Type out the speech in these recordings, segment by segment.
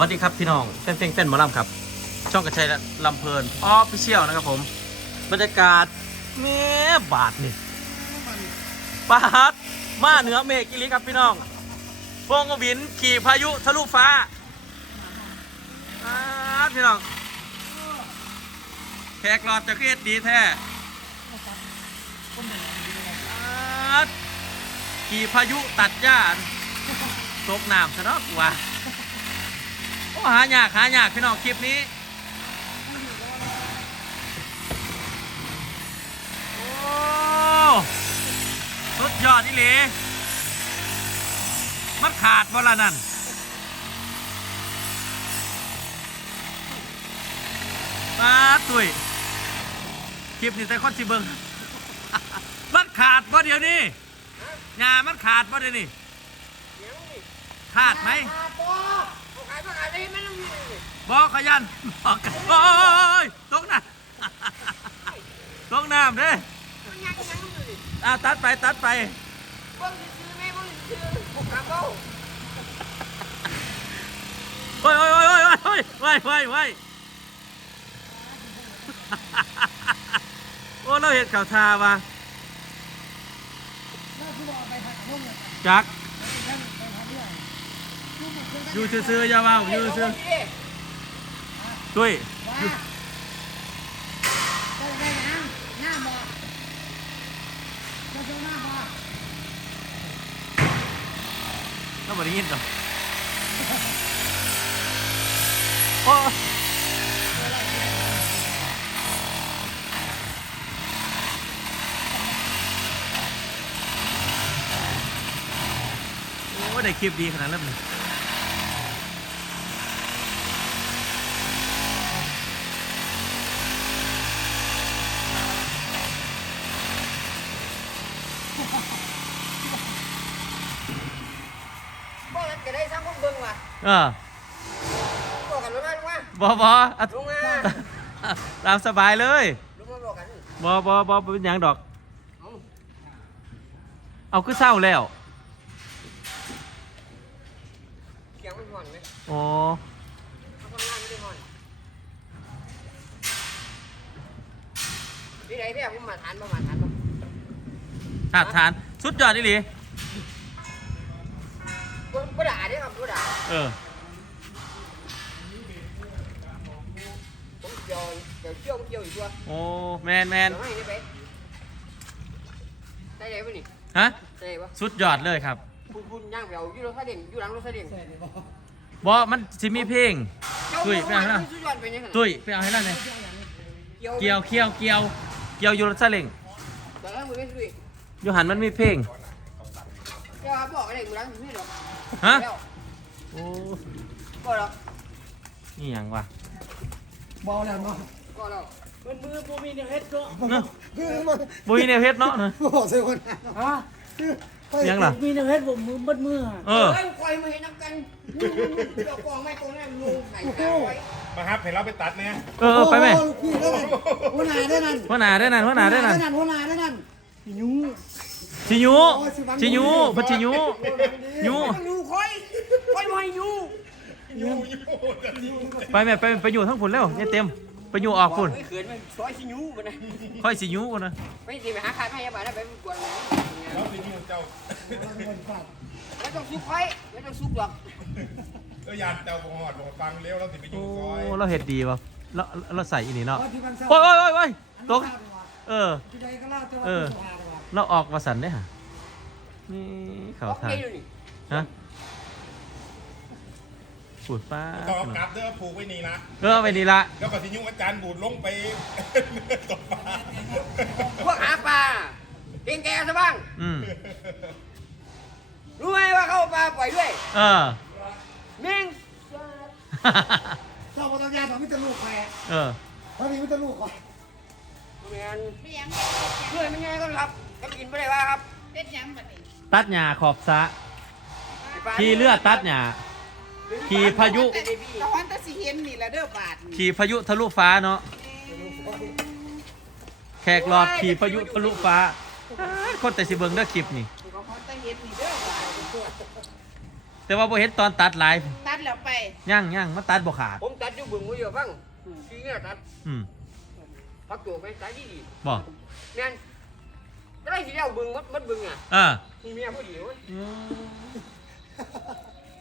วัสดีครับพี่น้องแฟนเพลงแฟนหมอลำครับ ช่องกระชัยลำเพลินออฟฟิเชียลนะครับผมบรรยากาศแม่บาทนี่ปาดมาเหนือเมฆกิริครับพี่น้องฟงกวินขี่พายุทะลุฟ้าปาดพี่น้องแขกหลอดจะเครียดดีแท้ปาดขี่พายุตัดหญ้าตกน้ำซะเนาะกว่า หายากหายากพี่น้องคลิปนี้โอ้สุดยอดนี่เลยมันขาดบ่ละนั่นมาตุยคลิปนี้แต่คนสิเบิงมันขาดบ่เดี๋ยวนี้งามันขาดบ่เดี๋ยวนี้ขาดไหม ขายมาขายได้ไม่ต้องมีเลยบอกขยันบอกกันโอ้ยตกน้ำตกน้ำเด้มันยังยังอยู่ดิอ้าวตัดไปตัดไปบ้องซื้อไม่บ้องซื้อผมกระเป๋าโอ้ยโอ้ยโอ้ยโอ้ยโอ้ยไว้ไว้ไว้โอ้เราเห็นข่าวทาวะจัก อยู่ซื่อๆอย่าว่าอยู่ซื่อๆด้วยอยู่ได้ได้น้ำน้ำบ่จะซื้อน้ำบ่เราไม่ได้ยินหรอกโอ้โอ้ได้คลิปดีขนาดนั้นเลย บ้องนั้น จะได้สร้างคนเบิ่งว่ะเออบอกกันรู้ไหมลุงว่าบอบออะลุงมาตามสบายเลยลุงมาบอกกันบอบอบอเป็นหยังดอก เอาเอาคือเศร้าแล้วเขียงมันห่อนไหมโอ้เอาคนงานไม่ได้ห่อนที่ไหนเนี่ยผมมาทานประมาณทานบ่ขาดทานสุดยอดนี่หลี เออผมเกี่ยวเกี่ยวเกี่ยวเกี่ยวอีกตัวโอ้แมนแมนเดี๋ยวให้ได้ไปได้ไหนวะนี่ฮะได้ปะสุดยอดเลยครับคุณคุณย่างแถวอยู่รถไฟเด่งอยู่หลังรถไฟเด่งบอมันสิมีเพลง ตุ้ยไปไปเอาให้นะนะสุดยอดไปเนี่ยขนาดตุ้ยไปเอาให้นั่นเลยเกี่ยวเกี่ยวเกี่ยวเกี่ยวเกี่ยวอยู่รถซาเล้งแต่ละมือไม่ตุ้ยอยู่หันมันมีเพลงเกี่ยวครับบอกอะไรมือหลังไม่หรอกฮะแล้ว โอ้ก็แล้วนี่หยังวะบอแล้วเนาะก็แล้วมันมือบ่มีแนวเฮ็ดเนาะเนาะคือมันบุยเนี่ยเพชรเนาะบ่ใส่คนฮะยังล่ะ มีแนวเฮ็ดบ่มือมัดมืออะเออเฮ้ยคอยมาเห็นน้ำกันนู่นๆเดี๋ยวกองไม่กองนั่นงูไหนตาไว้มาครับเห็นเราไปตัดเนี่ยเออเออไปไหมโอ้โพี่ได้นั่นหัวหน้าได้นั่นหัวหน้าได้นั่นหัวหน้าได้นั่นหัวหน้าได้นั่นยู ชิยูชิยูพัชชิยูยูมันอยู่ คอยคอยมาให้อยู่ ไปแม่ไปไปอยู่ทั้งผุนแล้วเนี่ยเต็มไปอยู่ออกผุนไม่เขินมันซอยชิยูมันนะค่อยสิยูกันนะไม่ดีไปหาใครพยาบาลได้ไปกวนมันเราไปยิงเจ้าไม่ต้องซุกคอยไม่ต้องซุกหรอกเออยานเจ้าบงหอดบงฟังเลี้ยวเราสิไปยิโอ้งซอยเราเห็ดดีป่ะเราเราใส่อีนี่เนาะที่มันเศร้าโอ้ยโอ้ยโอ้ยโอ้ยตกเออที่ใดก็เล่าแต่ว่าเออผู้ชายว่ะเราออกมาสันได้ฮะนี่เขาโอทาเคนอยู่นี่ ฮะปูดฟ้าต้องเอากลับเด้อผูกไว้นี่นะเออไปนี่ละแล้วก็สิยุ่งอาจารย์บูดลงไป ตกปลาพวกหาปลาเก่งแกซะบ้าง อืมรู้ไหมว่าเขาเอาปลาปล่อยด้วยเออมิงเจ้าบ่ต้องยานของมิตรลูกใครเออ เพราะนี่มิตรลูกก่อนเมียนเพื่อนมันไงก็ครับก็กินไม่ได้ว่าครับ เป็นหยังบัดนี้ตัดหญ้าขอบสระ ขี่เรือตัดหญ้าขี่พายุแต่ตะวันตะสิเห็นนี่ละเด้อบาทนี่ขี่พายุทะลุฟ้าเนาะแขกหลอดขี่พายุทะลุฟ้าอ้าคนแต่สิเบิ่งเด้อคลิปนี่เขาตะเห็นนี่เด้อบาทแต่ว่าบ่เห็นตอนตัดไลฟ์ตัดแล้วไปย่างย่างมาตัดบ่ขาดผมตัดอยู่บึงมือเดียวฟังทีเงี้ยตัดอืมพักตัวไปตัดดีดีบ่แม่นก็ได้ทีเดียวบึงมัดมัดบึงอะอ่ามีเมียพอดีเว้ย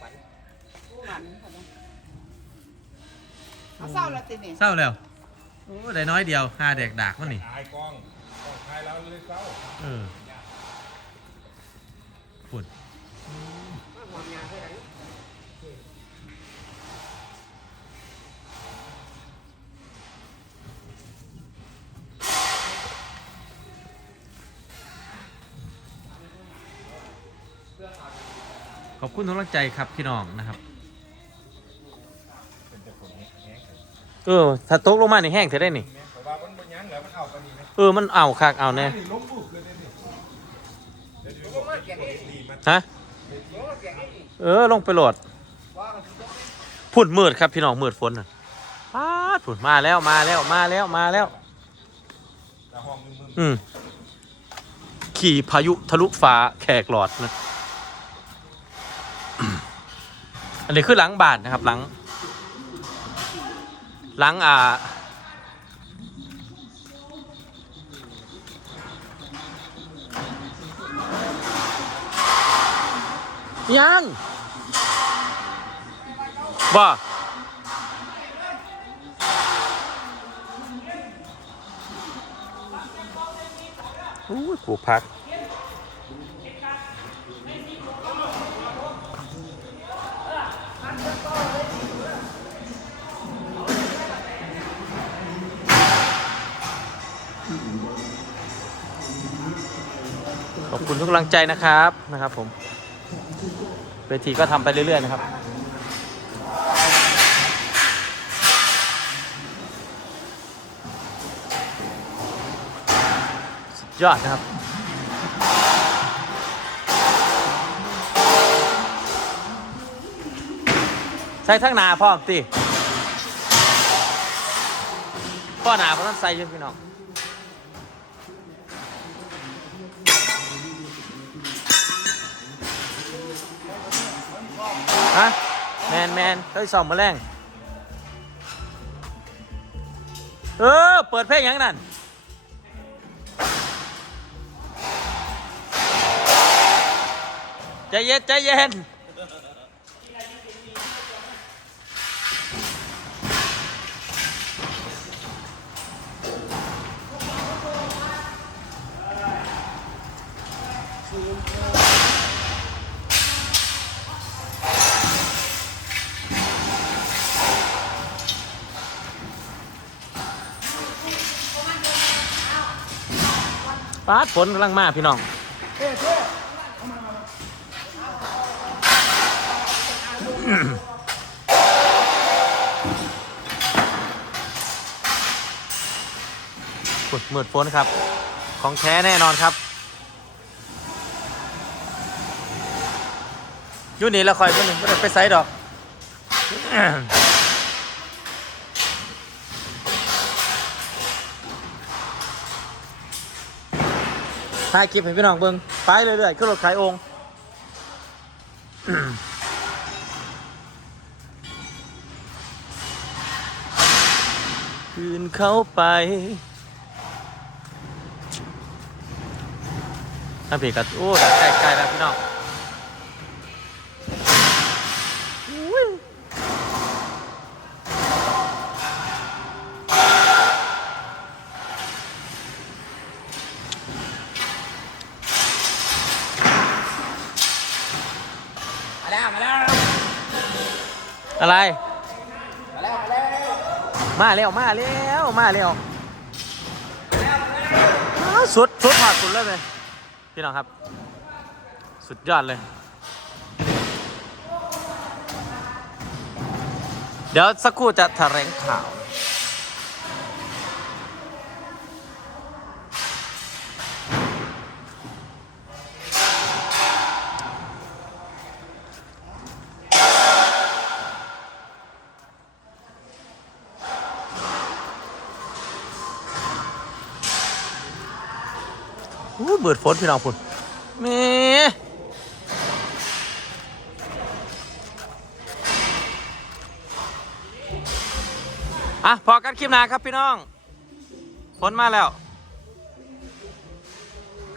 ฝันเขาเศร้าแล้วติเนี่ยเศร้าแล้วโอ้ได้น้อยเดียวหาแดกดากมันนี่ตายกล้องกล้องตายแล้วเลยเศร้าเออฝุ่น อบคุณทุกกำลังใจครับพี่น้องนะครับ เออ ถ้าตกลงมาในแห้งเธอได้นี่เพราะว่ามันบนยังเหลือมันเอาไปนี่ไหมเออ มันเอาคักเอาแน่นี่ล้มบุบเลยเนี่ยนี่เดี๋ยวผมดูก็มาแกะให้ดีมันฮะ เออ ลงไปโหลดว่ามันต้องพุ่นมืดครับพี่น้องมืดฝนน่ะปาดพุ่นมาแล้วมาแล้วมาแล้วมาแล้ว อืม ขี่พายุทะลุฟ้าแขกหลอดนะ อันนี้คือหลังบาทนะครับหลังหลังอ่ายังบ่อู้ปลูกพัก คุณทุกกำลังใจนะครับนะครับ ผมเวทีก็ทำไปเรื่อย ๆ นะครับสุดยอดนะครับ ใส่ทั้งหนาพ่อมติพ่อหนาเพราะนั้นใส่อยุ่พี่น้อง ฮะแมนแมนเฮ้ยส่องมาแรงเออ เปิดเพลงยังนั่นใจเย็นใจเย็น ปาดฝนกำลังมาพี่น้องฝนมืดฝนครับ ของแท้แน่นอนครับยู่นี่ล้วคอยเพื่อนไม่ได้ไปไซด์ดอก ถ่ายคลิปให้พี่น้องเบิ่งไปเรื่อยๆขึ้นรถขายองค์คืนเขาไปถ้าผีกัดโอ้ใกล้ๆแล้วพี่น้อง แล้วมาแล้วอะไร มาแล้วมาแล้วมาแล้วอ้าวสุดสุดหอดสุดเลยเลยพี่น้องครับ สุดยอดเลย เดี๋ยวสักครู่จะแถลงข่าว หูเบิดฝนพี่น้องพุ่นเมอะพอกันคลิปน้าครับพี่น้อง ฝนมาแล้ว